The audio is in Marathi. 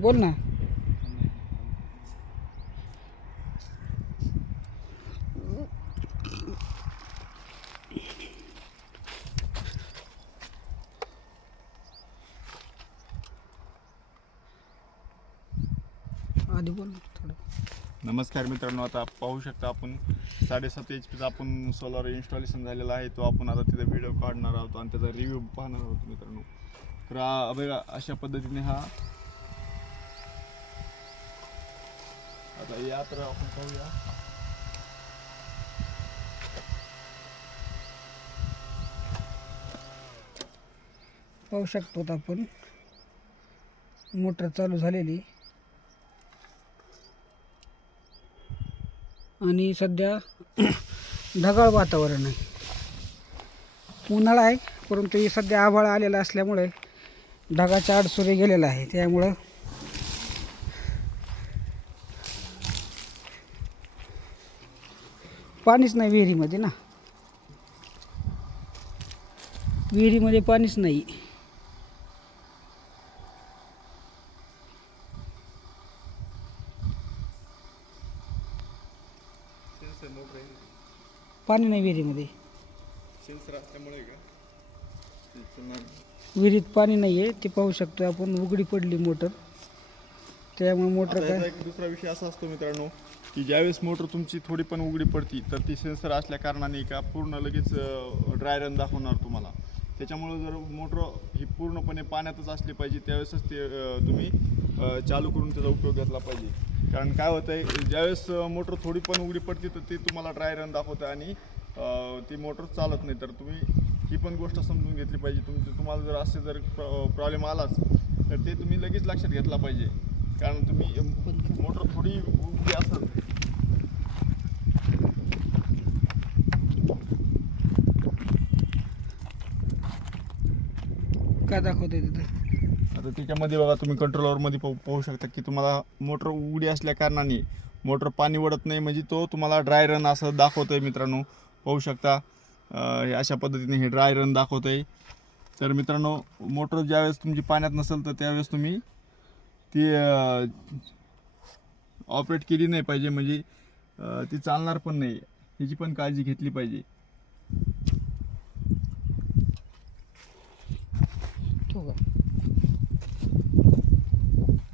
बोल ना. आधी बोल थोडं. नमस्कार मित्रांनो आता पाहू शकता आपण साडेसात एच पीचा आपण सोलर इन्स्टॉलेशन झालेला आहे. तो आपण आता तिथे व्हिडिओ काढणार आहोत आणि त्याचा रिव्ह्यू पाहणार आहोत मित्रांनो. तर हा अशा पद्धतीने हा आता या तर आपण पाहूया पाहू शकतो आपण. मोटर चालू झालेली. आणि सध्या ढगाळ वातावरण आहे. उन्हाळा आहे परंतु सध्या आभाळ आलेला असल्यामुळे ढगाच्या आडसुरे गेलेला आहे. त्यामुळं पाणीच नाही विहिरीमध्ये ना. विहिरीमध्ये पाणीच नाही. पाणी नाही विहिरीमध्ये. विहिरीत पाणी नाही आहे ते पाहू शकतो आपण. उघडी पडली मोटर. त्यामुळे मोटर आता काय? एक दुसरा विषय असा असतो मित्रांनो की ज्यावेळेस मोटर तुमची थोडी पण उघडी पडती तर ती सेन्सर असल्या कारणाने का पूर्ण लगेच ड्राय रन दाखवणार तुम्हाला. त्याच्यामुळं जर मोटर ही पूर्णपणे पाण्यातच असली पाहिजे त्यावेळेसच ते अं, तुम्ही अं, चालू करून त्याचा उपयोग घेतला पाहिजे. कारण काय होतं आहे ज्यावेळेस मोटर थोडी पण उघडी पडते तर ती तुम्हाला ड्राय रन दाखवतं आणि अं, ती मोटर चालत नाही. तर तुम्ही ही पण गोष्ट समजून घेतली पाहिजे. तुमची तुम्हाला जर असे जर प्रॉब्लेम आलाच तर ते तुम्ही लगेच लक्षात घेतला पाहिजे. कारण तुम्ही मोटर थोडी उघडी असेल. काय दाखवते तिथं? आता त्याच्यामध्ये बघा तुम्ही कंट्रोलरमध्ये पाहू पाहू शकता की तुम्हाला मोटर उघडी असल्या कारणाने मोटर पाणी वडत नाही. म्हणजे तो तुम्हाला ड्राय रन असं दाखवतोय मित्रांनो. पाहू शकता अं, अशा पद्धतीने हे ड्राय रन दाखवतंय. तर मित्रांनो मोटर ज्यावेळेस तुमची पाण्यात नसेल तर त्यावेळेस तुम्ही ती ऑपरेट केली नाही पाहिजे. म्हणजे ती चालणार पण नाही. ह्याची पण काळजी घेतली पाहिजे. ठीक आहे